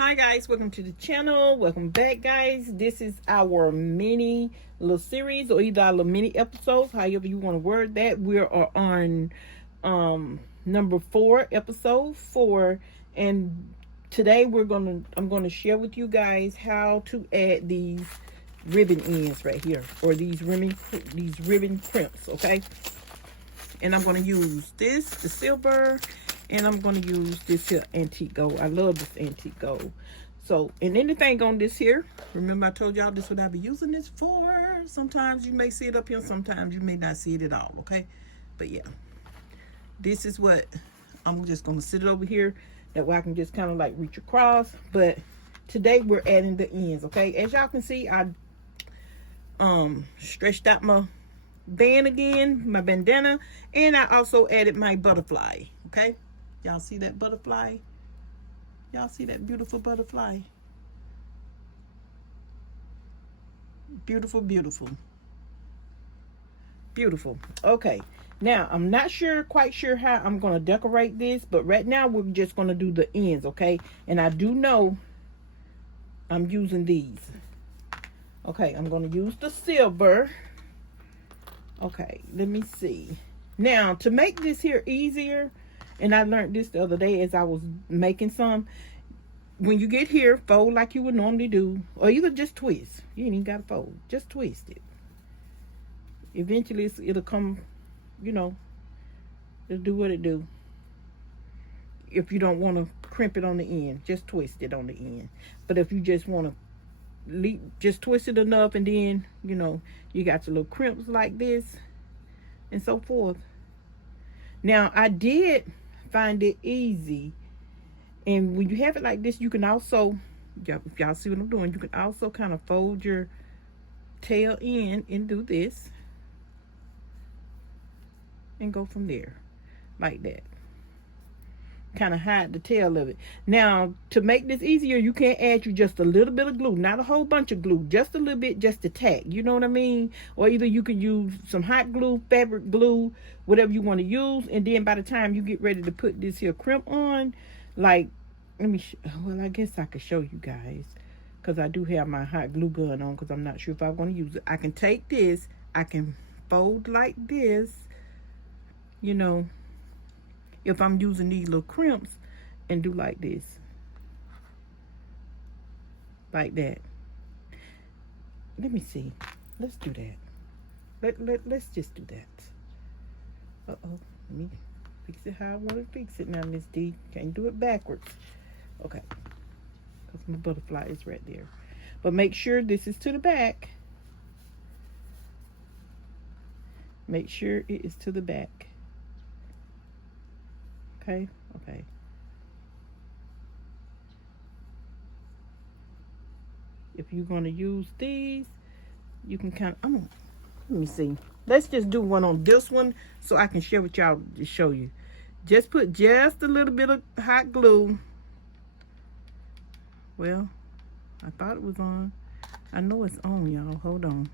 Hi guys, welcome to the channel. Welcome back, guys. This is our mini little series, or either our little mini episodes, however you want to word that. We are on number 4, episode 4, and today I'm gonna share with you guys how to add these ribbon ends right here, or these ribbon crimps. Okay, and I'm gonna use the silver, and I'm going to use this here antique gold. I love this antique gold. So, and anything on this here, remember I told y'all this is what I'll be using this for. Sometimes you may see it up here, sometimes you may not see it at all, okay? But yeah, this is what, I'm just going to sit it over here. That way I can just kind of like reach across. But today we're adding the ends, okay? As y'all can see, I stretched out my band again, my bandana, and I also added my butterfly, okay? Y'all see that butterfly? Y'all see that beautiful butterfly? Beautiful, beautiful. Beautiful. Okay. Now, I'm not quite sure how I'm going to decorate this, but right now we're just going to do the ends, okay? And I do know I'm using these. Okay, I'm going to use the silver. Okay, let me see. Now, to make this here easier, and I learned this the other day as I was making some. When you get here, fold like you would normally do. Or either just twist. You ain't even got to fold. Just twist it. Eventually, it'll come, you know, it'll do what it do. If you don't want to crimp it on the end, just twist it on the end. But if you just want to just twist it enough, and then, you know, you got your little crimps like this and so forth. Now, I did find it easy, and when you have it like this, you can also, if y'all see what I'm doing, you can also kind of fold your tail in and do this and go from there like that. Kind of hide the tail of it. Now, to make this easier, you can add just a little bit of glue, not a whole bunch of glue, just a little bit, just to tack, you know what I mean? Or either you can use some hot glue, fabric glue, whatever you want to use, and then by the time you get ready to put this here crimp on, like, well, I guess I could show you guys, because I do have my hot glue gun on, because I'm not sure if I want to use it. I can take this, I can fold like this, you know, if I'm using these little crimps, and do like this, like that. Let me see. Let's do that. Let's just do that. Uh-oh. Let me fix it how I want to fix it now, Miss D. Can't do it backwards. Okay. Because my butterfly is right there. But make sure this is to the back. Make sure it is to the back. Okay, okay. If you're going to use these, you can kind of, let me see. Let's just do one on this one so I can share with y'all to show you. Just put just a little bit of hot glue. Well, I thought it was on. I know it's on, y'all. Hold on.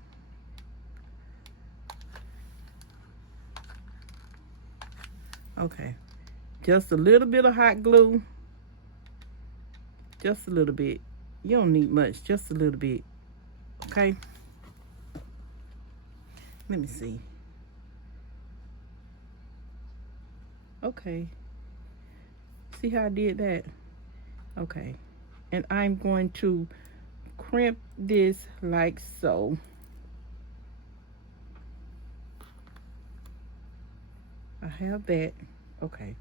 Okay. Just a little bit of hot glue. Just a little bit. You don't need much, just a little bit. Okay? Let me see. Okay. See how I did that? Okay. And I'm going to crimp this like so. I have that. Okay.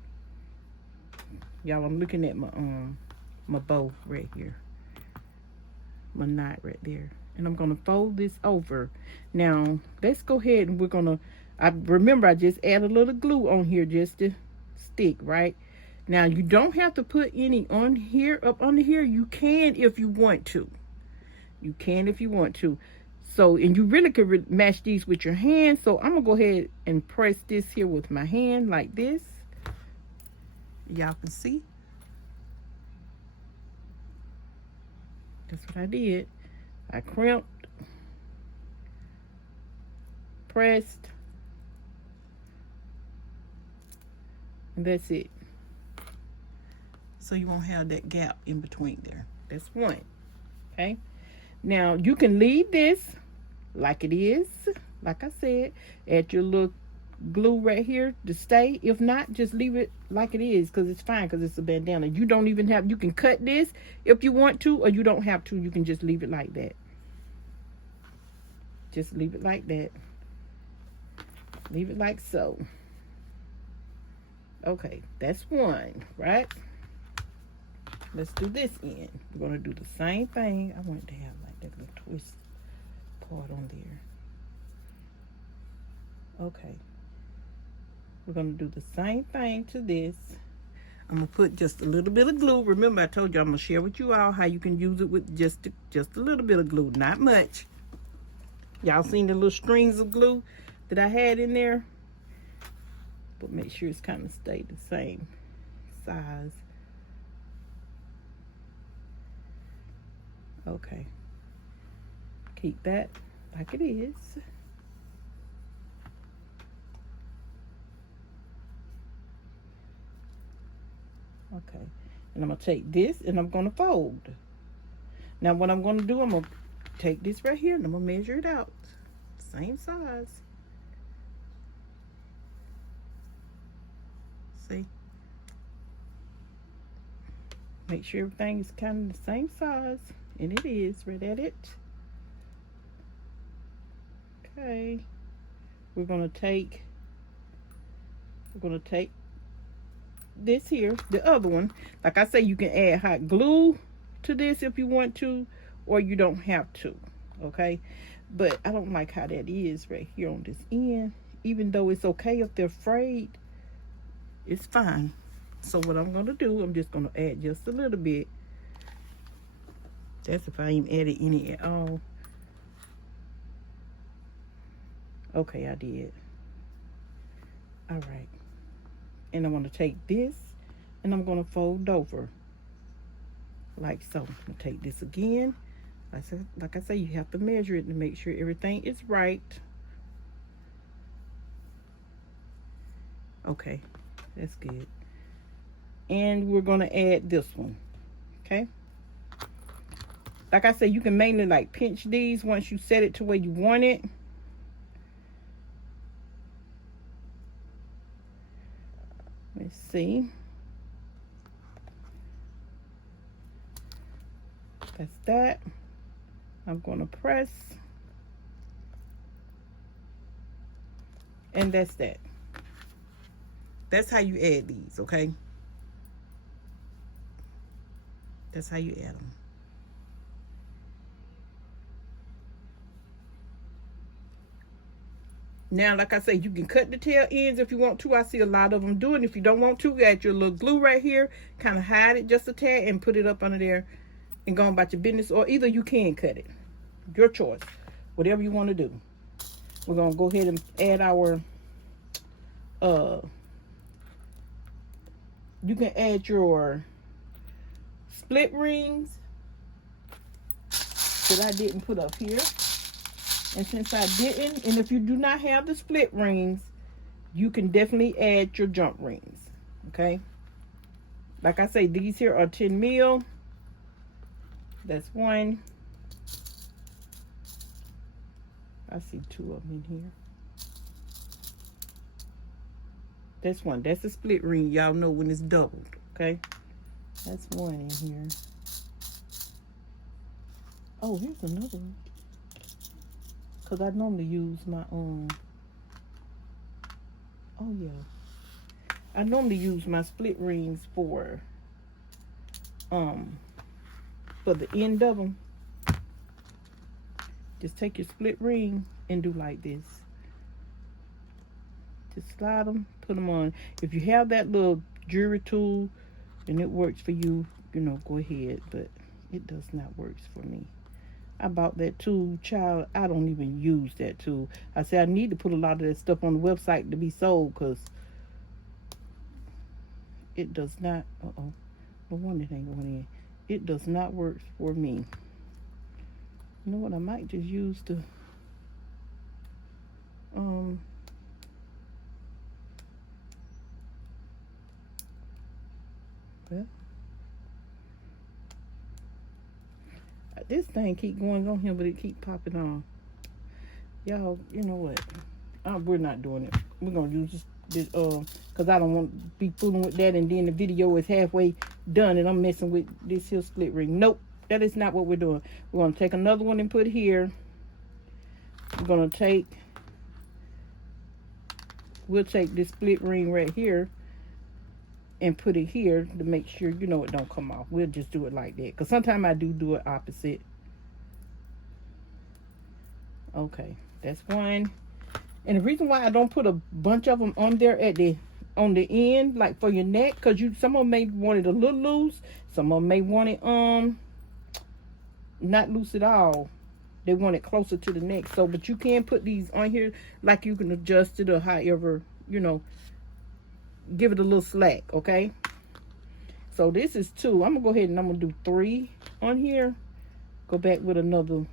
Y'all, I'm looking at my bow right here. My knot right there. And I'm gonna fold this over. Now, let's go ahead and remember I just add a little glue on here just to stick, right? Now, you don't have to put any on here, up under here. You can if you want to. You can if you want to. So, and you really could match these with your hand. So, I'm gonna go ahead and press this here with my hand like this. Y'all can see. That's what I did. I crimped, pressed, and that's it. So you won't have that gap in between there. That's one. Okay. Now you can leave this like it is. Like I said, add your little glue right here to stay. If not, just leave it like it is, because it's fine, because it's a bandana. You don't even have, you can cut this if you want to, or you don't have to. You can just leave it like that. Just leave it like that. Leave it like so. Okay, that's one, right? Let's do this end. We're going to do the same thing. I want to have like that little twist part on there. Okay. We're going to do the same thing to this. I'm going to put just a little bit of glue. Remember, I told you I'm going to share with you all how you can use it with just a little bit of glue. Not much. Y'all seen the little strings of glue that I had in there? But make sure it's kind of stay the same size. Okay. Keep that like it is. Okay. And I'm going to take this and I'm going to fold. Now what I'm going to do, I'm going to take this right here and I'm going to measure it out. Same size. See? Make sure everything is kind of the same size. And it is. Right at it. Okay. We're going to take this here, the other one. Like I say, you can add hot glue to this if you want to, or you don't have to. Okay. But I don't like how that is right here on this end. Even though it's okay if they're frayed, it's fine. So what I'm going to do, I'm just going to add just a little bit. That's if I ain't added any at all. Okay, I did. All right. And I'm going to take this and I'm going to fold over. Like so. I'm going to take this again. Like I say, you have to measure it to make sure everything is right. Okay, that's good. And we're going to add this one. Okay. Like I said, you can mainly like pinch these once you set it to where you want it. Let's see. That's that. I'm going to press. And that's that. That's how you add these, okay? That's how you add them. Now, like I say, you can cut the tail ends if you want to. I see a lot of them doing. If you don't want to, add your little glue right here. Kind of hide it just a tad and put it up under there and go about your business. Or either you can cut it. Your choice. Whatever you want to do. We're going to go ahead and add our... you can add your split rings that I didn't put up here. And since I didn't, and if you do not have the split rings, you can definitely add your jump rings. Okay. Like I say, these here are 10 mil. That's one. I see two of them in here. That's one. That's a split ring. Y'all know when it's doubled. Okay. That's one in here. Oh, here's another one. Because I normally use my oh yeah, I normally use my split rings for the end of them. Just take your split ring and do like this. Just slide them, put them on. If you have that little jewelry tool and it works for you, you know, go ahead, but it does not work for me. I bought that tool, child. I don't even use that tool. I said I need to put a lot of that stuff on the website to be sold, because it does not. No wonder it ain't going in. It does not work for me. You know what? I might just use the well, This thing keep going on here, but it keep popping on. Y'all, you know what? We're not doing it. We're gonna use this because I don't want to be fooling with that, and then the video is halfway done and I'm messing with this here split ring. Nope, that is not what we're doing. We're gonna take another one and put here. We'll take this split ring right here and put it here to make sure, you know, it don't come off. We'll just do it like that, because sometimes I do it opposite. Okay, that's one. And the reason why I don't put a bunch of them on there on the end, like for your neck, because some of them may want it a little loose, some of them may want it not loose at all. They want it closer to the neck. So, but you can put these on here, like you can adjust it or however, you know, give it a little slack, okay? So this is 2. I'm gonna go ahead and I'm gonna do 3 on here. Go back with another,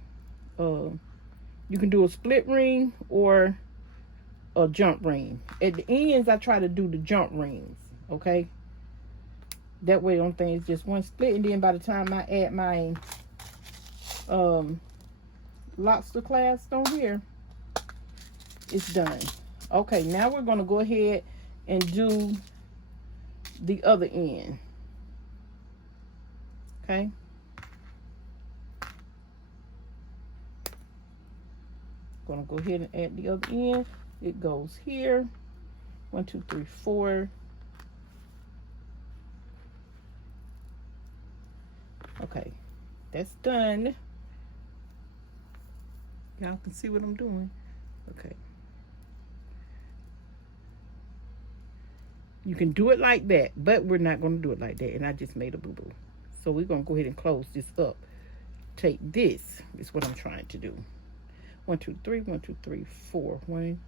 you can do a split ring or a jump ring. At the ends, I try to do the jump rings, okay? That way, on things just one split, and then by the time I add my lobster clasp on here, it's done. Okay, now we're gonna go ahead and do the other end. Okay. Gonna go ahead and add the other end. It goes here. 1, 2, 3, 4. Okay, that's done. Y'all can see what I'm doing. Okay. You can do it like that, but we're not going to do it like that. And I just made a boo-boo. So we're going to go ahead and close this up. Take this. Is what I'm trying to do. 1, 2, 3. 1, 2, 3, 4. 1,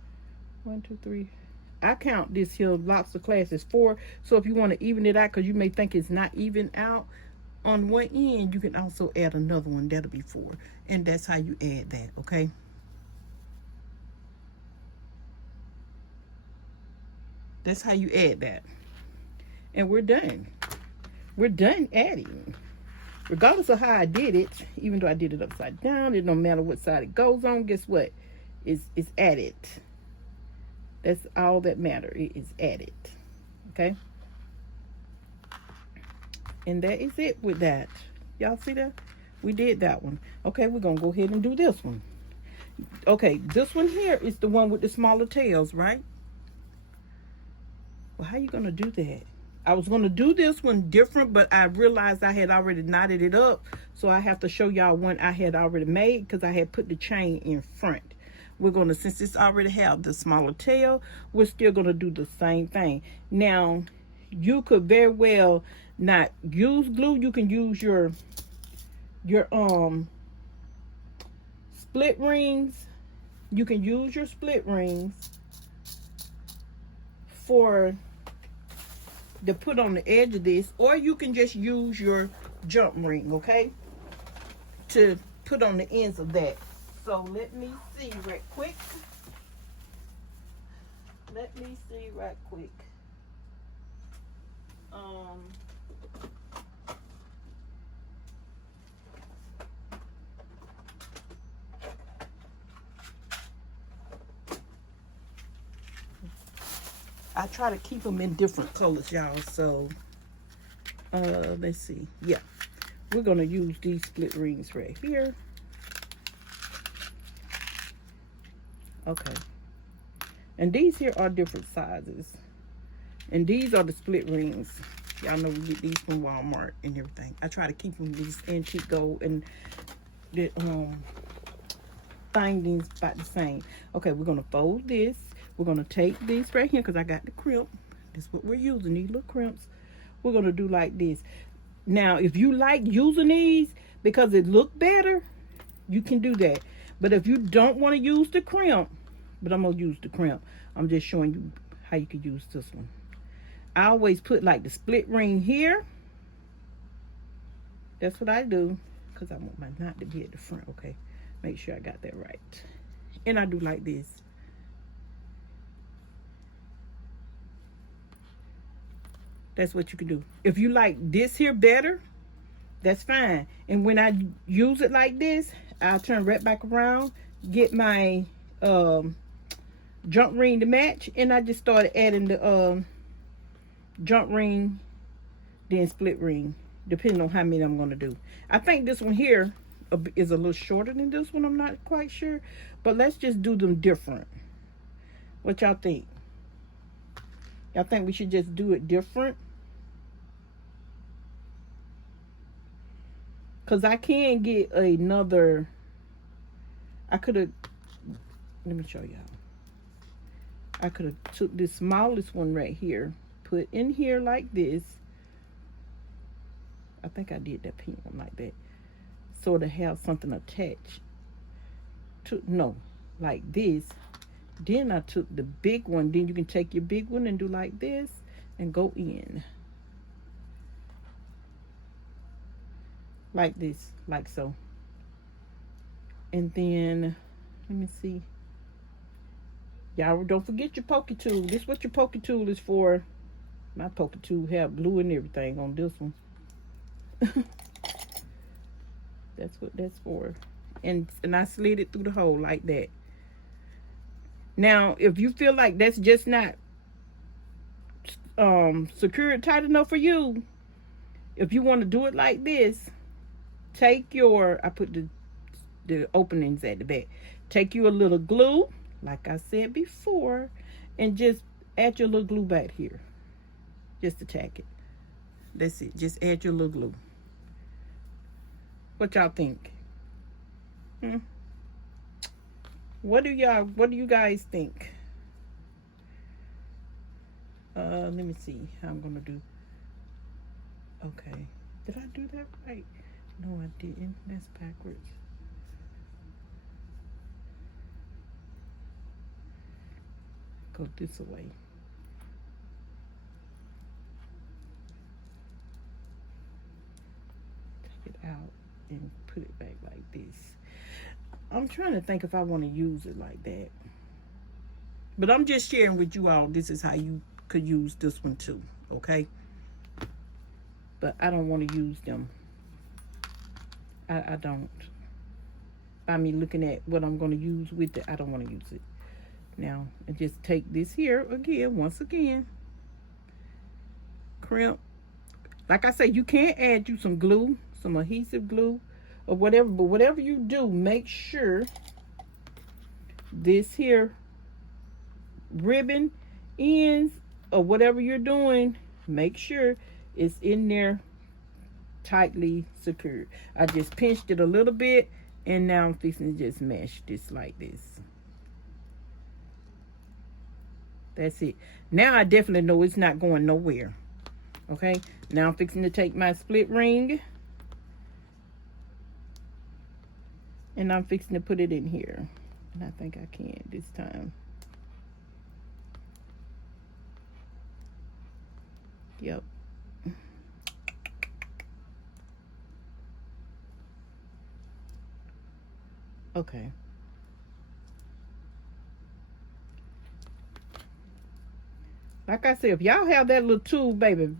2, 3. I count this here lobster class as 4. So if you want to even it out, because you may think it's not even out on one end, you can also add another one. That'll be 4. And that's how you add that, okay? That's how you add that. And we're done. We're done adding. Regardless of how I did it, even though I did it upside down, it don't matter what side it goes on, guess what? It's added. That's all that matters. It is added. Okay? And that is it with that. Y'all see that? We did that one. Okay, we're going to go ahead and do this one. Okay, this one here is the one with the smaller tails, right? Well, how you going to do that? I was going to do this one different, but I realized I had already knotted it up. So I have to show y'all one I had already made because I had put the chain in front. We're going to, since this already have the smaller tail, we're still going to do the same thing. Now, you could very well not use glue. You can use your split rings. You can use your split rings to put on the edge of this, or you can just use your jump ring, okay, to put on the ends of that. So let me see right quick. I try to keep them in different colors, y'all. So let's see. Yeah, we're gonna use these split rings right here. Okay, and these here are different sizes, and these are the split rings. Y'all know we get these from Walmart and everything. I try to keep them these antique gold and the findings about the same. Okay, we're gonna fold this. We're gonna take this right here because I got the crimp. This is what we're using, these little crimps. We're gonna do like this. Now, if you like using these because it look better, you can do that. But if you don't want to use the crimp, but I'm gonna use the crimp. I'm just showing you how you can use this one. I always put like the split ring here. That's what I do because I want my knot to be at the front. Okay, make sure I got that right. And I do like this. That's what you can do. If you like this here better, that's fine. And when I use it like this, I'll turn right back around, get my jump ring to match, and I just started adding the jump ring, then split ring, depending on how many I'm going to do. I think this one here is a little shorter than this one. I'm not quite sure, but let's just do them different. What y'all think? Y'all think we should just do it different? Because I can get another, I could have, let me show y'all. I could have took this smallest one right here, put in here like this. I think I did that pink one like that. So to have something attached to, no, like this. Then I took the big one. Then you can take your big one and do like this and go in. Like this, like so. And then, let me see. Y'all don't forget your pokey tool. This is what your pokey tool is for. My pokey tool have glue and everything on this one. That's what that's for. And I slid it through the hole like that. Now, if you feel like that's just not secured tight enough for you, if you want to do it like this, take your, I put the openings at the back. Take you a little glue, like I said before, and just add your little glue back here. Just to tack it. That's it. Just add your little glue. What y'all think? What do you guys think? Let me see how I'm gonna do. Okay. Did I do that right? No, I didn't. That's backwards. Go this way. Take it out and put it back like this. I'm trying to think if I want to use it like that. But I'm just sharing with you all, this is how you could use this one too, okay? But I don't want to use them. I don't. By me looking at what I'm going to use with it, I don't want to use it. Now, and just take this here again, once again. Crimp. Like I said, you can add you some glue, some adhesive glue, or whatever. But whatever you do, make sure this here ribbon ends or whatever you're doing, make sure it's in there tightly secured. I just pinched it a little bit, and now I'm fixing to just mesh this like this. That's it. Now I definitely know it's not going nowhere. Okay, now I'm fixing to take my split ring and I'm fixing to put it in here, and I think I can this time. Yep. Okay. Like I said, if y'all have that little tool, baby,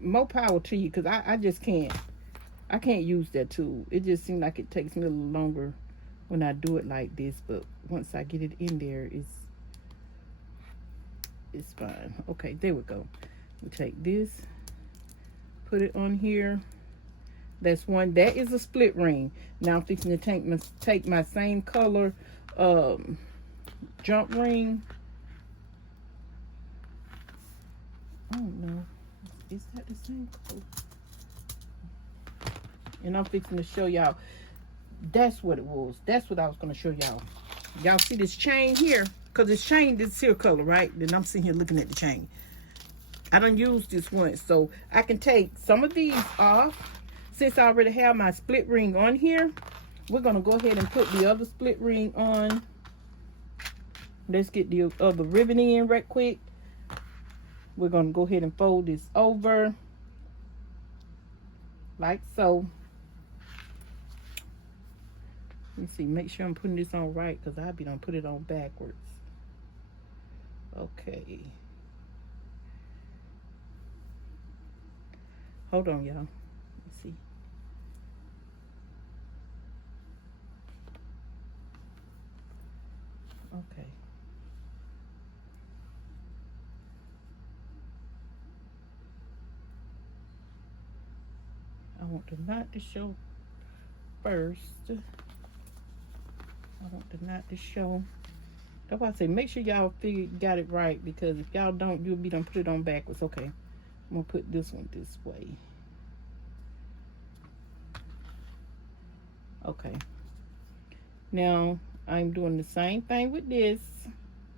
more power to you, because I just can't. I can't use that tool. It just seems like it takes me a little longer when I do it like this, but once I get it in there, it's fine. Okay, there we go. We take this, put it on here. That's one. That is a split ring. Now I'm fixing to take my same color jump ring. I don't know. Is that the same color? And I'm fixing to show y'all. That's what it was. That's what I was going to show y'all. Y'all see this chain here? Because this chain, this here color, right? Then I'm sitting here looking at the chain. I done used this once, so I can take some of these off. Since I already have my split ring on here, we're going to go ahead and put the other split ring on. Let's get the other ribbon in right quick. We're going to go ahead and fold this over like so. Let me see, make sure I'm putting this on right, because I'll be done put it on backwards. Okay. Hold on, y'all. Let's see. Okay. I want the knot to show first. I want the knot to show. That's why I say make sure y'all got it right, because if y'all don't, you'll be done put it on backwards. Okay, I'm gonna put this one this way. Okay. Now I'm doing the same thing with this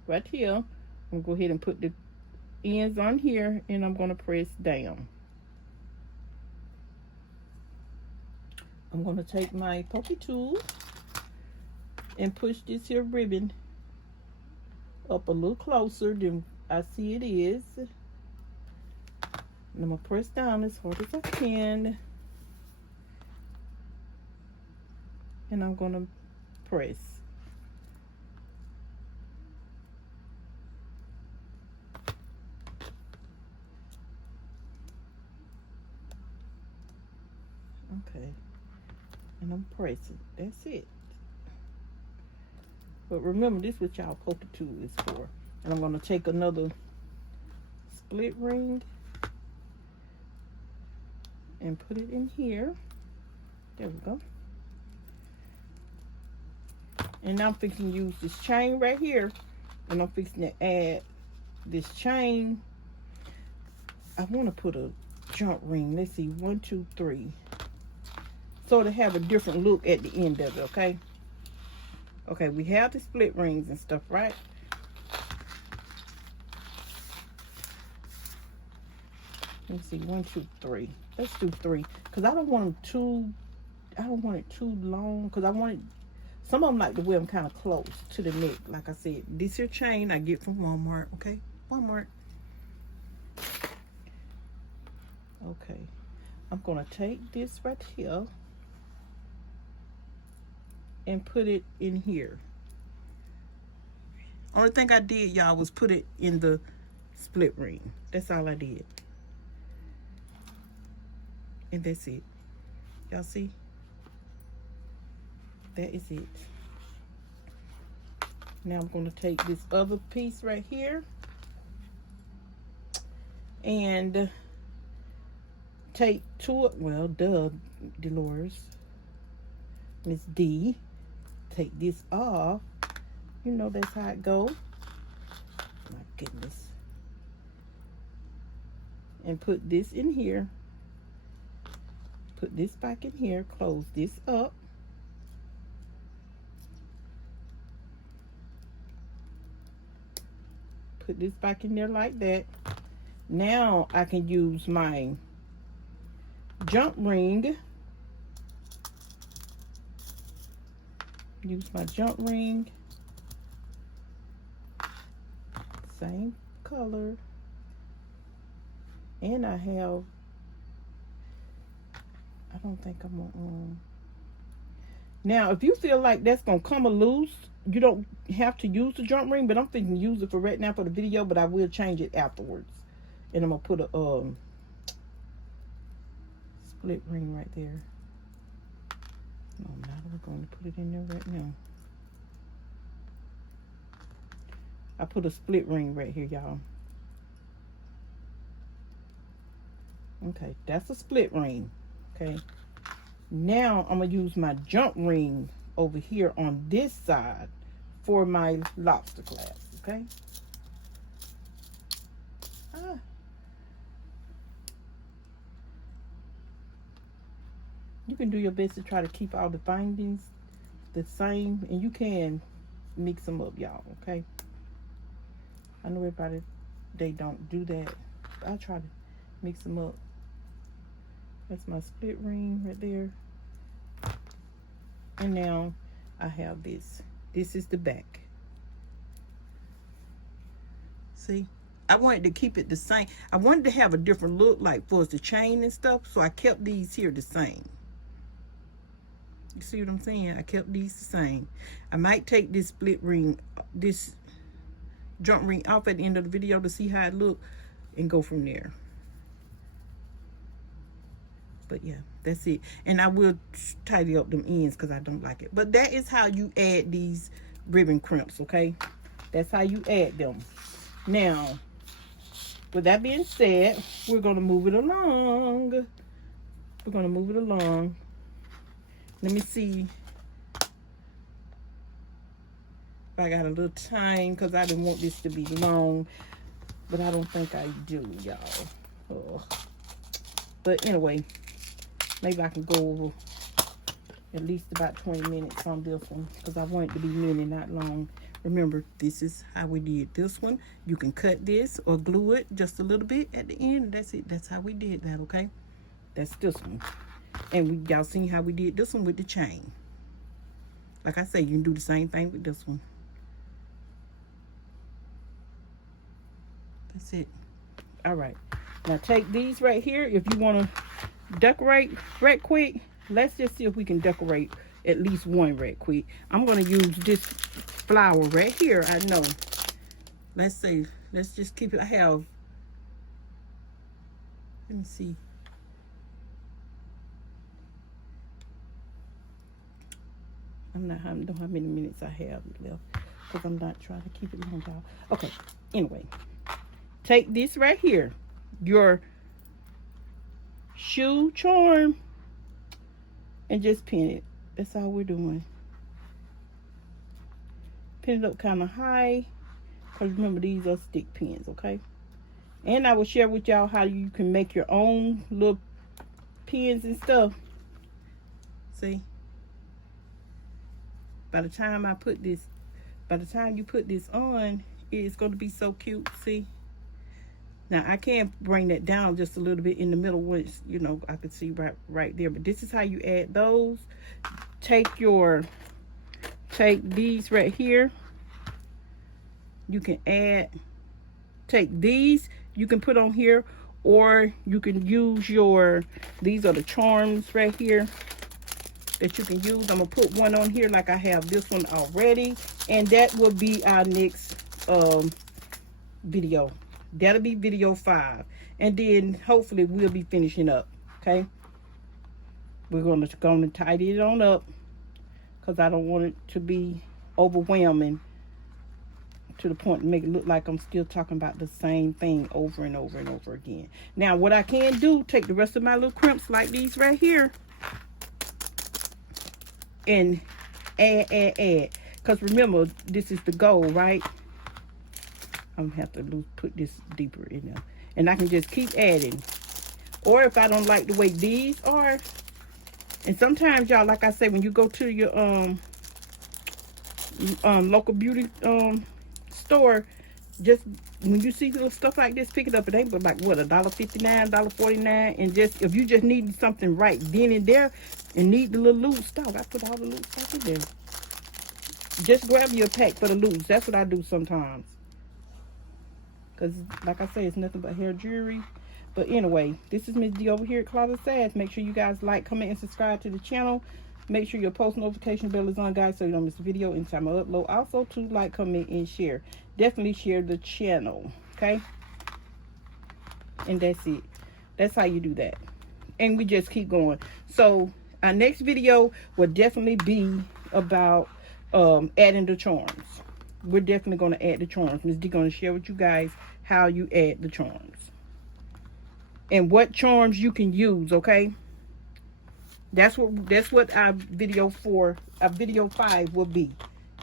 right here. I'm gonna go ahead and put the ends on here, and I'm gonna press down. I'm gonna take my pokey tool and push this here ribbon up a little closer than I see it is. And I'm gonna press down as hard as I can. And I'm gonna press. Okay. And I'm pressing. That's it. But remember, this is what y'all poker tool is for. And I'm going to take another split ring and put it in here. There we go. And now I'm fixing to use this chain right here. And I'm fixing to add this chain. I want to put a jump ring. Let's see, 1, 2, 3. So to have a different look at the end of it, okay? Okay, we have the split rings and stuff, right? Let's see, 1, 2, 3. Let's do 3, because I don't want them too. I don't want it too long, because I want it. Some of them like to wear them kind of close to the neck. Like I said, this here chain I get from Walmart. Okay, Walmart. Okay, I'm gonna take this right here and put it in here. Only thing I did, y'all, was put it in the split ring. That's all I did. And that's it. Y'all see? That is it. Now I'm going to take this other piece right here and take Dolores, Miss D, take this off. You know that's how it goes. My goodness. And put this in here. Put this back in here. Close this up. Put this back in there like that. Now I can use my jump ring. Use my jump ring. Same color. And I don't think I'm on. Now, if you feel like that's going to come loose, you don't have to use the jump ring, but I'm thinking use it for right now for the video, but I will change it afterwards. And I'm going to put a split ring right there. No, now we're going to put it in there right now. I put a split ring right here, y'all. Okay, that's a split ring. Okay. Now I'm going to use my jump ring over here on this side for my lobster clasp. Okay. You can do your best to try to keep all the findings the same, and you can mix them up, y'all. Okay. I know everybody, they don't do that. I try to mix them up. That's my split ring right there. And now I have this. This is the back. See? I wanted to keep it the same. I wanted to have a different look, like for the chain and stuff, so I kept these here the same. You see what I'm saying? I kept these the same. I might take this split ring, this jump ring off at the end of the video to see how it look and go from there. But yeah, that's it. And I will tidy up them ends because I don't like it. But that is how you add these ribbon crimps, okay? That's how you add them. Now, with that being said, we're going to move it along. We're going to move it along. Let me see if I got a little time, because I didn't want this to be long, but I don't think I do, y'all. Oh. But anyway, maybe I can go over at least about 20 minutes on this one, because I want it to be mini, not long. Remember, this is how we did this one. You can cut this or glue it just a little bit at the end. That's it. That's how we did that, okay? That's this one. And y'all seen how we did this one with the chain. Like I say, you can do the same thing with this one. That's it. All right. Now take these right here. If you want to decorate right quick, let's just see if we can decorate at least one right quick. I'm going to use this flower right here. I know. Let's see. Let's just keep it. I have, let me see. I don't know how many minutes I have left, because I'm not trying to keep it long, y'all. Okay, anyway, take this right here, your shoe charm, and just pin it. That's all we're doing. Pin it up kind of high, because remember, these are stick pins, okay? And I will share with y'all how you can make your own little pins and stuff. See? By the time I put this, by the time you put this on, it's going to be so cute. See? Now, I can bring that down just a little bit in the middle, which, you know, I could see right there. But this is how you add those. Take these right here. You can take these, you can put on here, or you can use these are the charms right here that you can use. I'm gonna put one on here like I have this one already, and that will be our next video. That'll be video 5, and then hopefully we'll be finishing up. Okay, we're gonna tidy it on up, because I don't want it to be overwhelming to the point to make it look like I'm still talking about the same thing over and over and over again. Now, what I can do, take the rest of my little crimps like these right here, and add. Because remember, this is the goal, right? I'm gonna have to put this deeper in there. And I can just keep adding. Or if I don't like the way these are, and sometimes, y'all, like I say, when you go to your local beauty store, just when you see little stuff like this, pick it up. It ain't but like what, $1.59, $1.49, and just if you just need something right then and there and need the little loose stock, I put all the loose stuff in there. Just grab your pack for the loose. That's what I do sometimes, because like I say, it's nothing but hair jewelry. But anyway, this is Miss D over here at Closet of Sass. Make sure you guys like, comment, and subscribe to the channel. Make sure your post notification bell is on, guys, so you don't miss a video anytime I upload. Also, to like, comment, and share. Definitely share the channel, okay? And that's it. That's how you do that. And we just keep going. So, our next video will definitely be about adding the charms. We're definitely going to add the charms. Miss D going to share with you guys how you add the charms. And what charms you can use, okay? That's what our video 5 will be.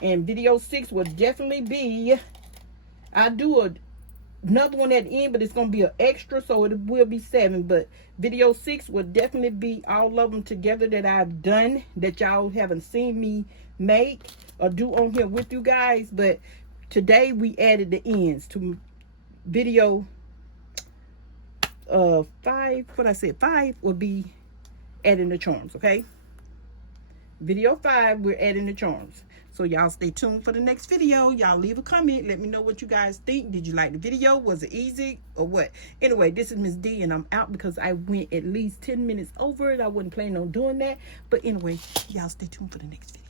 And video 6 will definitely be, I'll do another one at the end, but it's going to be an extra, so it will be 7. But video 6 will definitely be all of them together that I've done, that y'all haven't seen me make or do on here with you guys. But today we added the ends to video 5. What I said, 5 will be adding the charms, okay? Video 5, we're adding the charms. So y'all stay tuned for the next video. Y'all leave a comment. Let me know what you guys think. Did you like the video? Was it easy or what? Anyway, this is Miss D, and I'm out because I went at least 10 minutes over it. I wasn't planning on doing that. But anyway, y'all stay tuned for the next video.